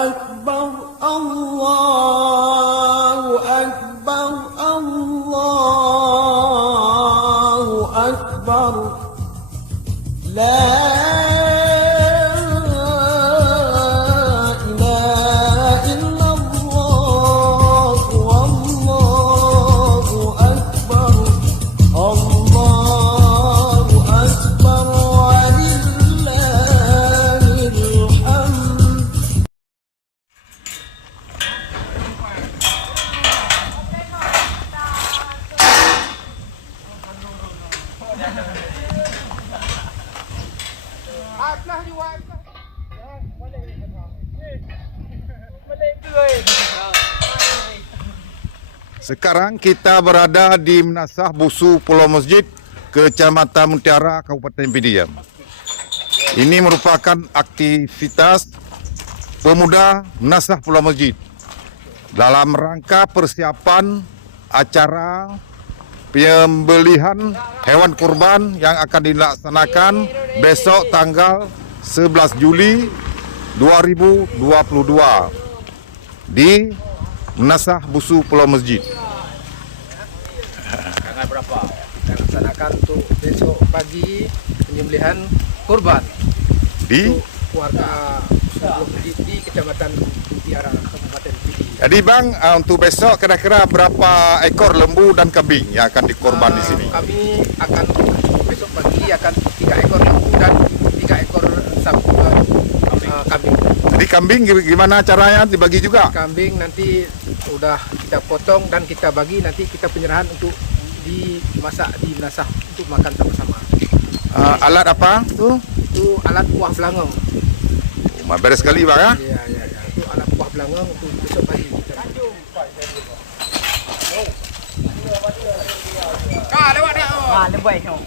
أكبر الله أكبر الله أكبر لا إله إلا الله والله أكبر الله أكبر ولله الحمد. Sekarang kita berada di Menasah Busu Pulau Masjid, Kecamatan Mutiara, Kabupaten Pindiam. Ini merupakan aktivitas pemuda Menasah Pulau Masjid dalam rangka persiapan acara penyembelihan hewan kurban yang akan dilaksanakan besok tanggal 11 Juli 2022 di Menasah Busu Pulau Masjid. Tanggal berapa? Kita laksanakan untuk besok pagi penyembelihan kurban Di untuk warga Pulau Masjid di Kecamatan Mutiara, Kabupaten Pidi. Jadi bang, untuk besok kira-kira berapa ekor lembu dan kambing yang akan dikorban di sini? Kami akan besok pagi akan 3 ekor lembu dan 3 ekor kambing. Jadi kambing gimana caranya dibagi juga? Kambing nanti udah kita potong dan kita bagi, nanti kita penyerahan untuk dimasak di Menasah untuk makan sama-sama. Alat apa tuh? Itu alat kuah belangong. Beres sekali bang ya? Iya. Itu alat kuah belangong untuk besok pagi. Lewat dia. Lewat.